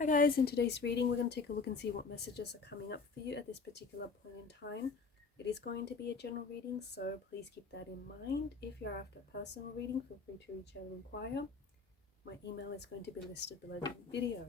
Hi guys, in today's reading we're going to take a look and see what messages are coming up for you at this particular point in time. It is going to be a general reading, so please keep that in mind. If you're after a personal reading, feel free to reach out and inquire. My email is going to be listed below the video.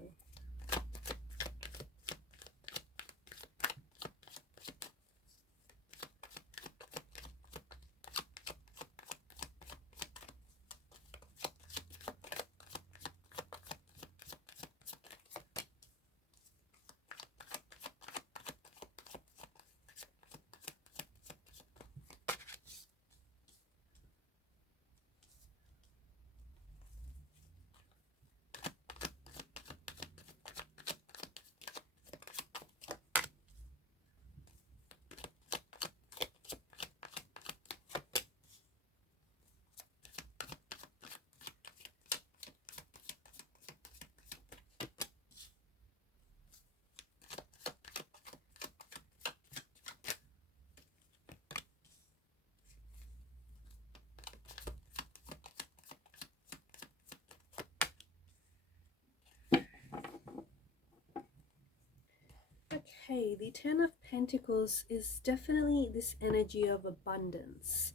Okay, the Ten of Pentacles is definitely this energy of abundance.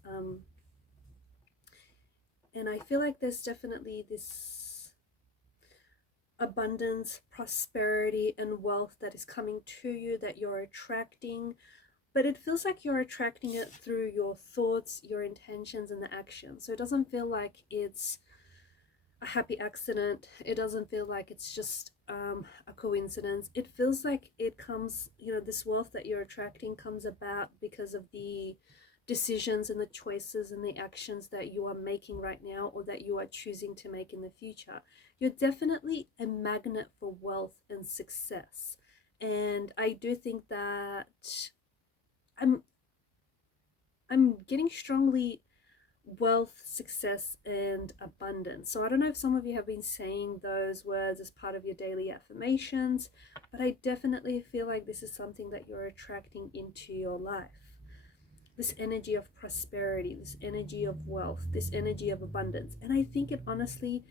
And I feel like there's definitely this abundance, prosperity, and wealth that is coming to you, that you're attracting. But it feels like you're attracting it through your thoughts, your intentions, and the action. So it doesn't feel like it's a happy accident. It doesn't feel like it's just a coincidence. It feels like it comes, this wealth that you're attracting comes about because of the decisions and the choices and the actions that you are making right now, or that you are choosing to make in the future. You're definitely a magnet for wealth and success. And I do think that I'm getting strongly wealth, success, and abundance. So I don't know if some of you have been saying those words as part of your daily affirmations, but I definitely feel like this is something that you're attracting into your life. This energy of prosperity, this energy of wealth, this energy of abundance. And I think it honestly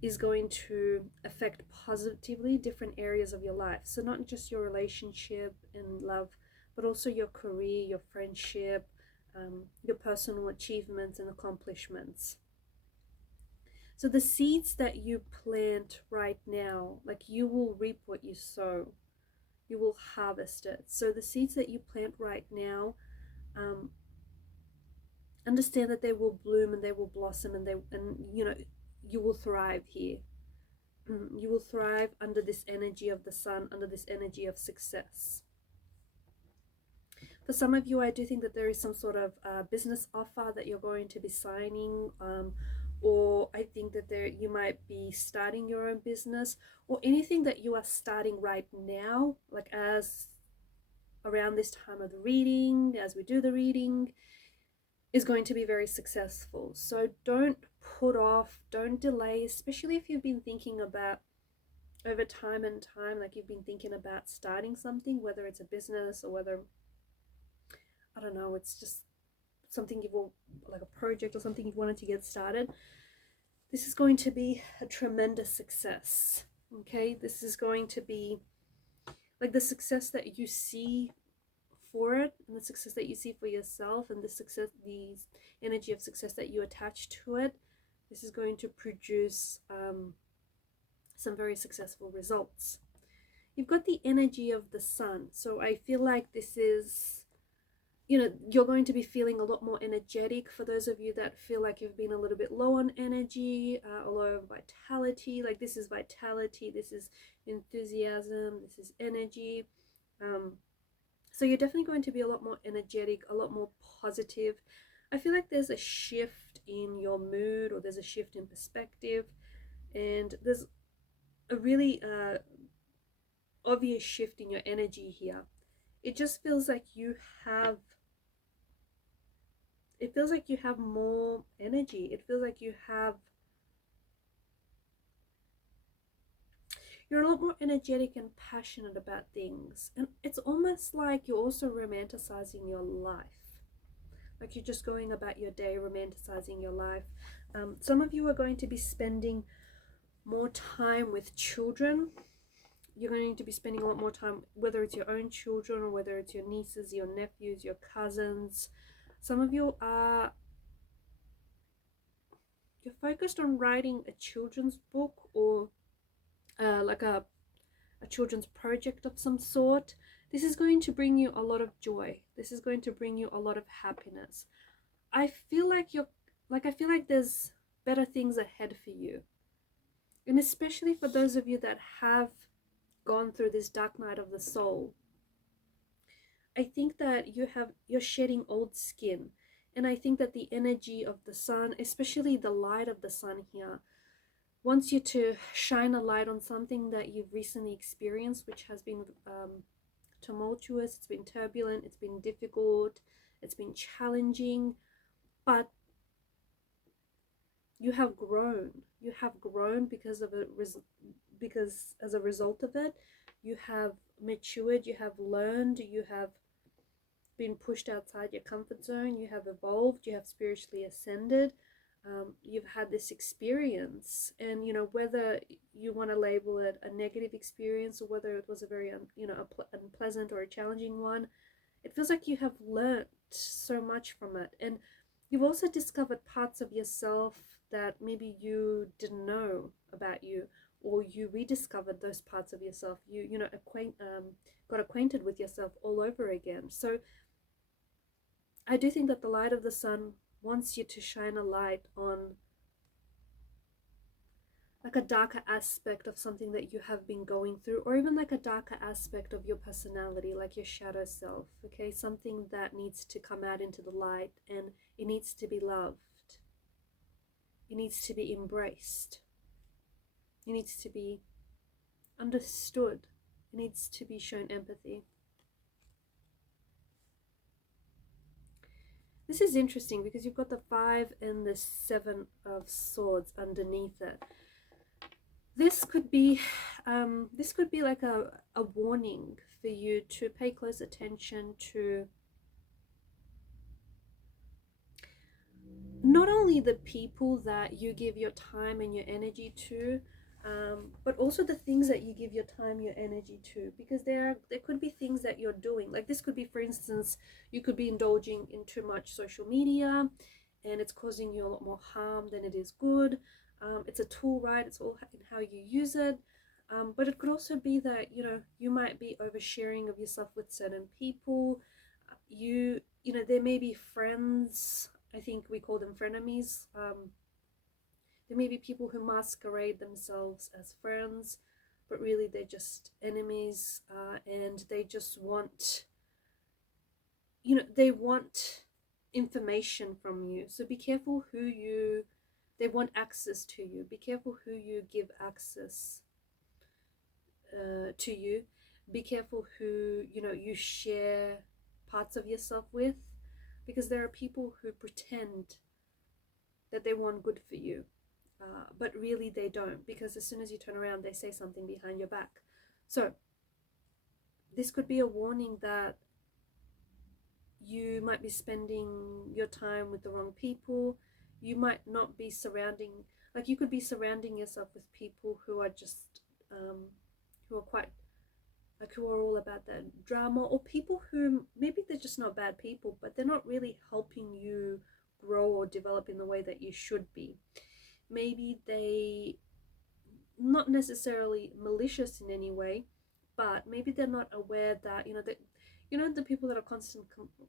is going to affect positively different areas of your life. So not just your relationship and love, but also your career, your friendship, your personal achievements and accomplishments. So the seeds that you plant right now, like, you will reap what you sow. You will harvest it. So the seeds that you plant right now, understand that they will bloom and they will blossom, and you will thrive here. You will thrive under this energy of the sun, under this energy of success. For some of you, I do think that there is some sort of business offer that you're going to be signing, or I think that you might be starting your own business, or anything that you are starting right now, like as around this time of the reading, as we do the reading, is going to be very successful. So don't put off, don't delay, especially if you've been thinking about over time and time, like you've been thinking about starting something, whether it's a business or whether, I don't know, it's just something like a project or something you've wanted to get started. This is going to be a tremendous success. Okay, this is going to be like the success that you see for it, and the success that you see for yourself, and the energy of success that you attach to it. This is going to produce some very successful results. You've got the energy of the sun, so I feel like this is, you're going to be feeling a lot more energetic. For those of you that feel like you've been a little bit low on energy, low of vitality, like this is vitality, this is enthusiasm, this is energy. So you're definitely going to be a lot more energetic, a lot more positive. I feel like there's a shift in your mood, or there's a shift in perspective, and there's a really obvious shift in your energy here. It just feels like you have more energy. It feels like you're a lot more energetic and passionate about things. And it's almost like you're also romanticizing your life. Like you're just going about your day romanticizing your life. Some of you are going to be spending more time with children, you're going to be spending a lot more time, whether it's your own children or whether it's your nieces, your nephews, your cousins. Some of you are, you're focused on writing a children's book, or like a children's project of some sort. This is going to bring you a lot of joy. This is going to bring you a lot of happiness. I feel like I feel like there's better things ahead for you. And especially for those of you that have gone through this dark night of the soul, I think that you're shedding old skin. And I think that the energy of the sun, especially the light of the sun here, wants you to shine a light on something that you've recently experienced, which has been tumultuous, it's been turbulent, it's been difficult, it's been challenging, but you have grown. You have grown because of it, because as a result of it, you have matured, you have learned, you have been pushed outside your comfort zone, you have evolved, you have spiritually ascended. You've had this experience, and whether you want to label it a negative experience or whether it was a very unpleasant or a challenging one, it feels like you have learnt so much from it. And you've also discovered parts of yourself that maybe you didn't know about you, or you rediscovered those parts of yourself. You got acquainted with yourself all over again. So I do think that the light of the sun wants you to shine a light on like a darker aspect of something that you have been going through, or even like a darker aspect of your personality, like your shadow self, okay? Something that needs to come out into the light, and it needs to be loved. It needs to be embraced. It needs to be understood. It needs to be shown empathy. This is interesting because you've got the 5 and the 7 of swords underneath it. This could be like a warning for you to pay close attention to not only the people that you give your time and your energy to, but also the things that you give your time, your energy to, because there could be things that you're doing. Like this could be, for instance, you could be indulging in too much social media, and it's causing you a lot more harm than it is good. It's a tool, right? It's all in how you use it. But it could also be that you might be oversharing of yourself with certain people. There may be friends. I think we call them frenemies. There may be people who masquerade themselves as friends, but really they're just enemies, and they just want, they want information from you. So be careful they want access to you. Be careful who you give access to you. Be careful who, you share parts of yourself with, because there are people who pretend that they want good for you. But really they don't, because as soon as you turn around, they say something behind your back. So this could be a warning that you might be spending your time with the wrong people. You might not be you could be surrounding yourself with people who are just, who are all about that drama, or people who maybe they're just not bad people, but they're not really helping you grow or develop in the way that you should be. Maybe they not necessarily malicious in any way, but maybe they're not aware that the people that are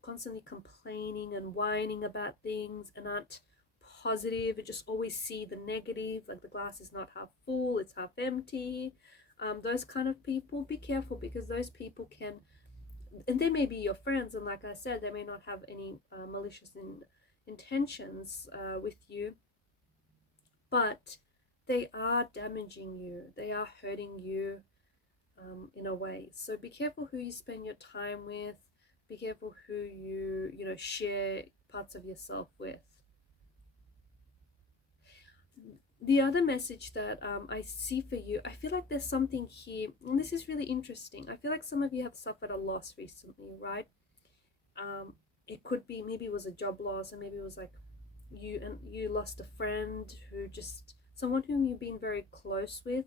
constantly complaining and whining about things and aren't positive, and just always see the negative, like the glass is not half full, it's half empty. Those kind of people, be careful, because those people can, and they may be your friends, and like I said, they may not have any malicious intentions with you, but they are damaging you, they are hurting you in a way. So be careful who you spend your time with. Be careful who you share parts of yourself with. The other message that I see for you, I feel like there's something here, and this is really interesting. I feel like some of you have suffered a loss recently, right? It could be, maybe it was a job loss, or maybe it was like you lost a friend, someone whom you've been very close with,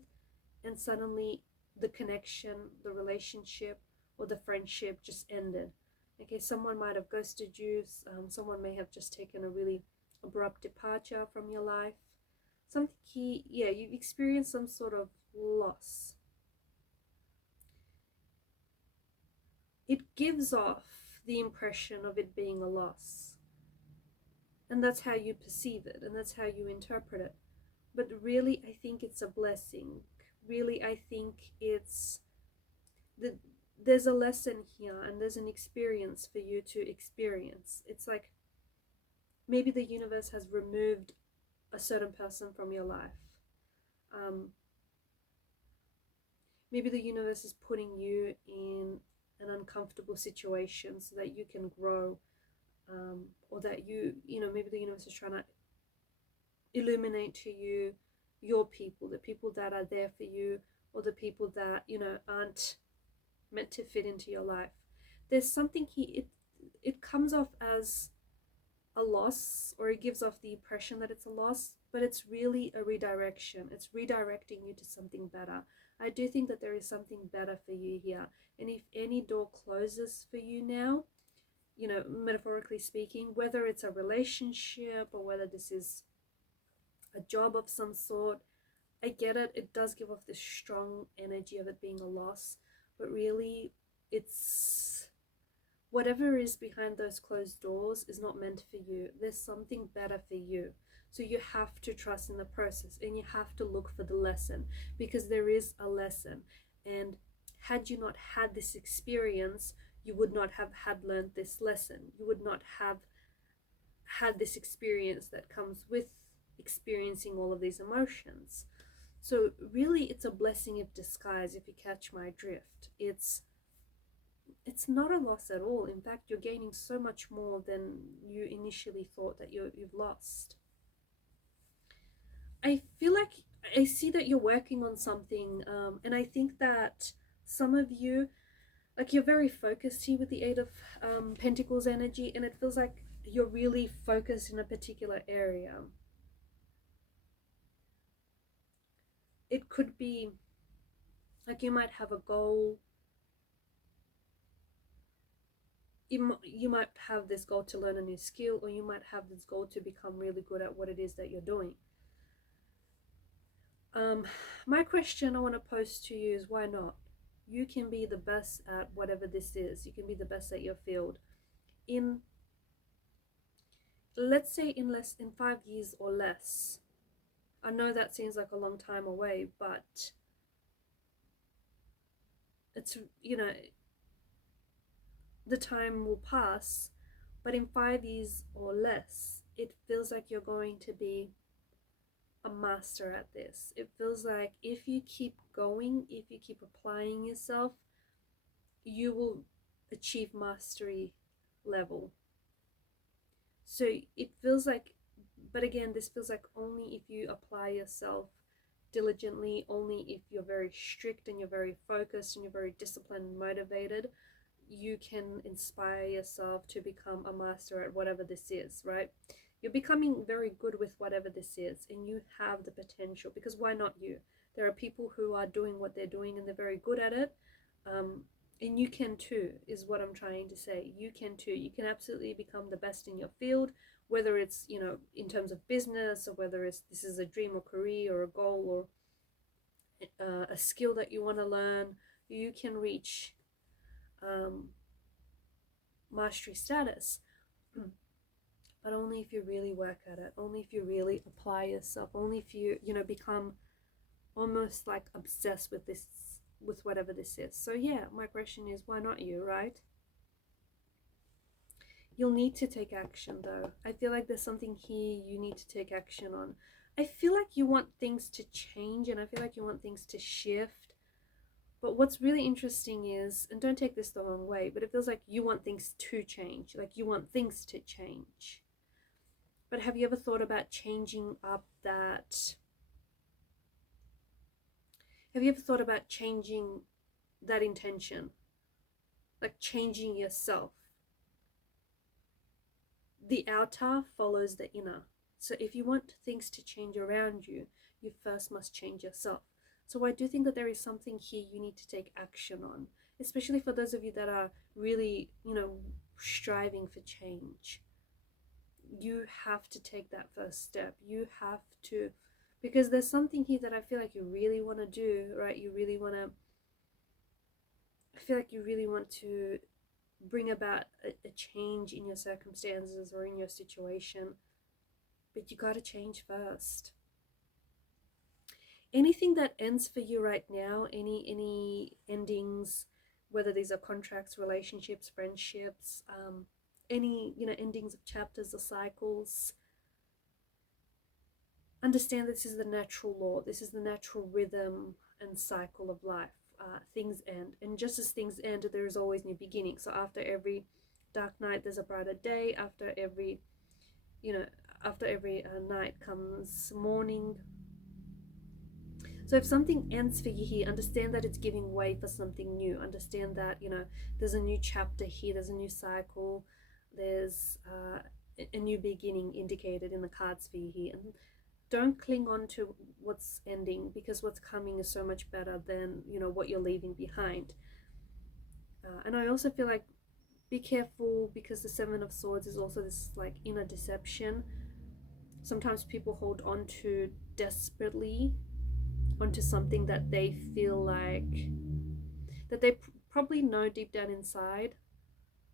and suddenly the connection, the relationship, or the friendship just ended. Okay, someone might have ghosted you. Someone may have just taken a really abrupt departure from your life. Something here, yeah, you've experienced some sort of loss. It gives off the impression of it being a loss. And that's how you perceive it, and that's how you interpret it. But really, I think it's a blessing. Really, I think it's there's a lesson here, and there's an experience for you to experience. It's like maybe the universe has removed a certain person from your life. Maybe the universe is putting you in an uncomfortable situation so that you can grow, or that maybe the universe is trying to illuminate to you your people, the people that are there for you, or the people that aren't meant to fit into your life. There's something here, it comes off as a loss, or it gives off the impression that it's a loss, but it's really a redirection. It's redirecting you to something better. I do think that there is something better for you here. And if any door closes for you now, metaphorically speaking, whether it's a relationship or whether this is a job of some sort, I get it. It does give off this strong energy of it being a loss, but really it's whatever is behind those closed doors is not meant for you. There's something better for you. So you have to trust in the process, and you have to look for the lesson, because there is a lesson. And had you not had this experience, you would not have learned this lesson. You would not have had this experience that comes with experiencing all of these emotions. So really, it's a blessing in disguise, if you catch my drift. It's not a loss at all. In fact, you're gaining so much more than you initially thought that you've lost. I feel like I see that you're working on something, and I think that some of you, like, you're very focused here with the Eight of Pentacles energy, and it feels like you're really focused in a particular area. It could be like you might have a goal. You might have this goal to learn a new skill, or you might have this goal to become really good at what it is that you're doing. My question I want to pose to you is, why not? You can be the best at whatever this is. You can be the best at your field. Let's say in 5 years or less. I know that seems like a long time away, but it's, the time will pass, but in 5 years or less, it feels like you're going to be a master at this. It feels like if you keep going, if you keep applying yourself, you will achieve mastery level. So it feels like, but again, this feels like only if you apply yourself diligently, only if you're very strict and you're very focused and you're very disciplined and motivated, you can inspire yourself to become a master at whatever this is, right? You're becoming very good with whatever this is, and you have the potential, because why not you? There are people who are doing what they're doing and they're very good at it, and you can too, is what I'm trying to say. You can too. You can absolutely become the best in your field, whether it's, in terms of business, or whether it's this is a dream or career or a goal or a skill that you want to learn. You can reach mastery status. But only if you really work at it, only if you really apply yourself, only if you, become almost like obsessed with this, with whatever this is. So yeah, my question is, why not you, right? You'll need to take action though. I feel like there's something here you need to take action on. I feel like you want things to change, and I feel like you want things to shift. But what's really interesting is, and don't take this the wrong way, but it feels like you want things to change. Like you want things to change. But have you ever thought about changing up that? Have you ever thought about changing that intention? Like changing yourself. The outer follows the inner. So if you want things to change around you, you first must change yourself. So I do think that there is something here you need to take action on, especially for those of you that are really, striving for change. You have to take that first step. You have to, because there's something here that I feel like you really want to do, right? I feel like you really want to bring about a change in your circumstances or in your situation, but you got to change first. Anything that ends for you right now, any endings, whether these are contracts, relationships, friendships, any endings of chapters or cycles, understand this is the natural law. This is the natural rhythm and cycle of life. Things end, and just as things end, there is always new beginnings. So after every dark night, there's a brighter day. After every night comes morning. So if something ends for you here, understand that it's giving way for something new. Understand that there's a new chapter here. There's a new cycle. There's a new beginning indicated in the cards for you here. And don't cling on to what's ending, because what's coming is so much better than what you're leaving behind. And I also feel like be careful, because the Seven of Swords is also this like inner deception. Sometimes people hold on to desperately onto something that they feel like that they probably know deep down inside,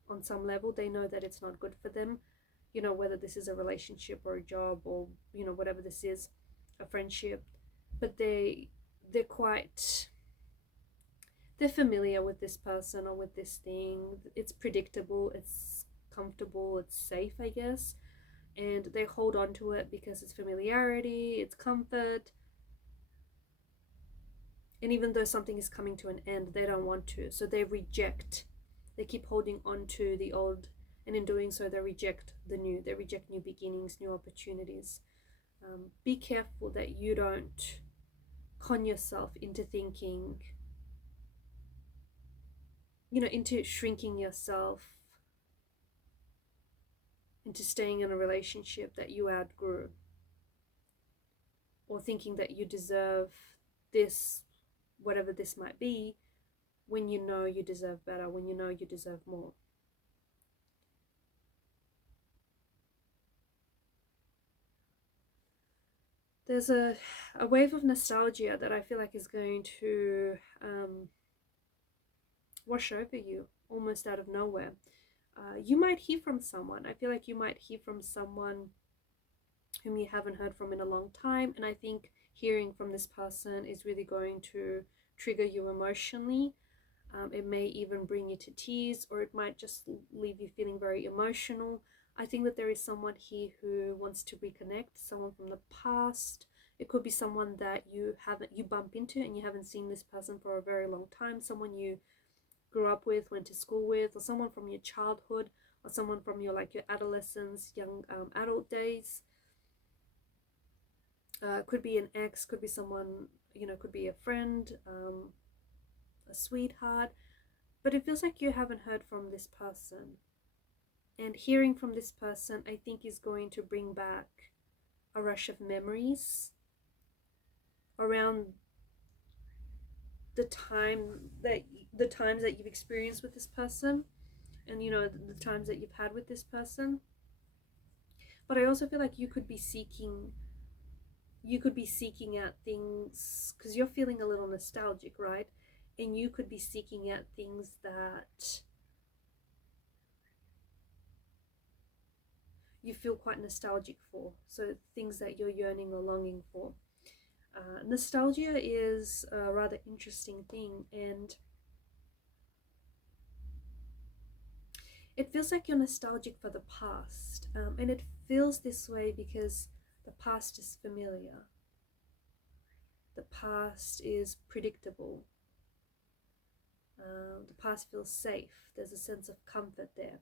on some level they know that it's not good for them, whether this is a relationship or a job or whatever this is, a friendship, but they're familiar with this person or with this thing. It's predictable, it's comfortable, it's safe, I guess, and they hold on to it because it's familiarity, it's comfort. And even though something is coming to an end, they don't want to, so they keep holding on to the old, and in doing so they reject the new. They reject new beginnings, new opportunities. Be careful that you don't con yourself into thinking, into shrinking yourself, into staying in a relationship that you outgrew, or thinking that you deserve this, whatever this might be, when you know you deserve better, when you know you deserve more. There's a wave of nostalgia that I feel like is going to wash over you almost out of nowhere. You might hear from someone. I feel like you might hear from someone whom you haven't heard from in a long time, and I think hearing from this person is really going to trigger you emotionally. It may even bring you to tears, or it might just leave you feeling very emotional. I think that there is someone here who wants to reconnect, someone from the past. It could be someone that you bump into and you haven't seen this person for a very long time, someone you grew up with, went to school with, or someone from your childhood, or someone from your adolescence, young adult days. Could be an ex, could be someone, could be a friend, a sweetheart, but it feels like you haven't heard from this person. And hearing from this person, I think, is going to bring back a rush of memories around the times that you've experienced with this person, and the times that you've had with this person. But I also feel like you could be seeking out things, because you're feeling a little nostalgic, right? And you could be seeking out things that you feel quite nostalgic for, so things that you're yearning or longing for. Nostalgia is a rather interesting thing, and it feels like you're nostalgic for the past, and it feels this way because the past is familiar. The past is predictable. The past feels safe. There's a sense of comfort there.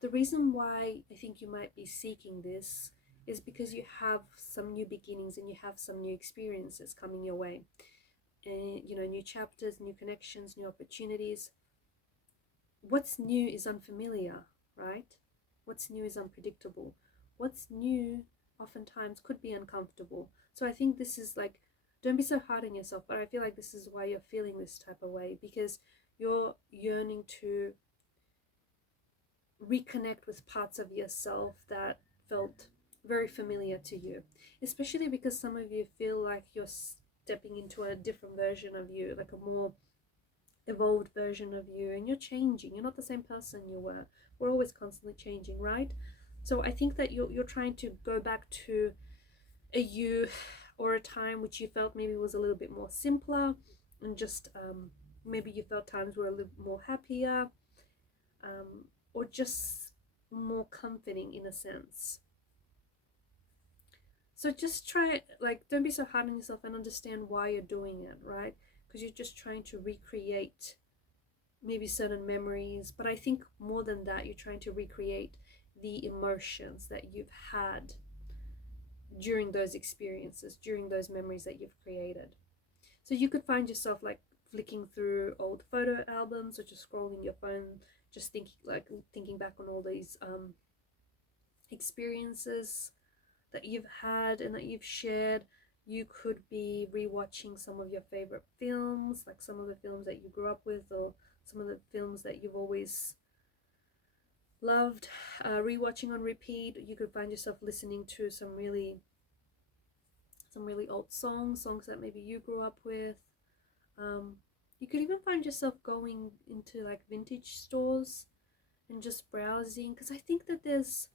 The reason why I think you might be seeking this is because you have some new beginnings and you have some new experiences coming your way. And, new chapters, new connections, new opportunities. What's new is unfamiliar, right? What's new is unpredictable. What's new oftentimes could be uncomfortable. So I think this is like Don't be so hard on yourself. But I feel like this is why you're feeling this type of way, because you're yearning to reconnect with parts of yourself that felt very familiar to you, especially because some of you feel like you're stepping into a different version of you, like a more evolved version of you, and you're changing. You're not the same person you were. We're always constantly changing, right? So I think that you're trying to go back to a you or a time which you felt maybe was a little bit more simpler, and just maybe you felt times were a little more happier, or just more comforting in a sense. So just try, like, don't be so hard on yourself, and understand why you're doing it, right? Because you're just trying to recreate maybe certain memories, but I think more than that, you're trying to recreate the emotions that you've had during those experiences, during those memories that you've created. So you could find yourself like flicking through old photo albums, or just scrolling your phone, just thinking back on all these experiences that you've had and that you've shared. You could be rewatching some of your favorite films, like some of the films that you grew up with, or some of the films that you've always loved, rewatching on repeat. You could find yourself listening to some really old songs that maybe you grew up with. You could even find yourself going into like vintage stores and just browsing, because I think that there's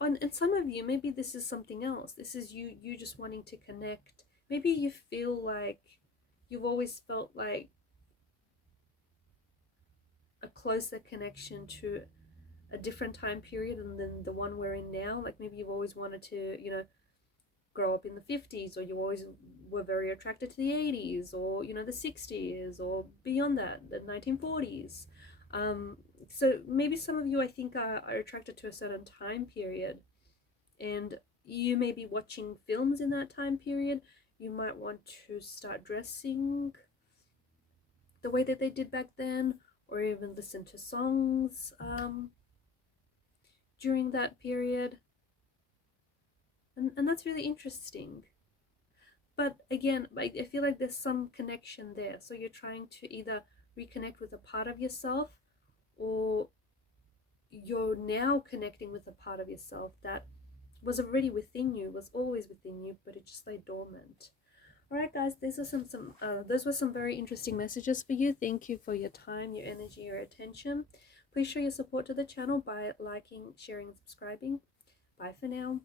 and some of you, maybe this is something else. This is you just wanting to connect. Maybe you feel like you've always felt like a closer connection to a different time period than the one we're in now. Like maybe you've always wanted to, grow up in the 50s, or you always were very attracted to the 80s, or the 60s, or beyond that, the 1940s. So maybe some of you, I think, are attracted to a certain time period, and you may be watching films in that time period. You might want to start dressing the way that they did back then, or even listen to songs during that period. And that's really interesting. But again, I feel like there's some connection there. So you're trying to either reconnect with a part of yourself, or you're now connecting with a part of yourself that was already within you, was always within you, but it just lay dormant. All right, guys, those were some very interesting messages for you. Thank you for your time, your energy, your attention. Please show your support to the channel by liking, sharing, and subscribing. Bye for now.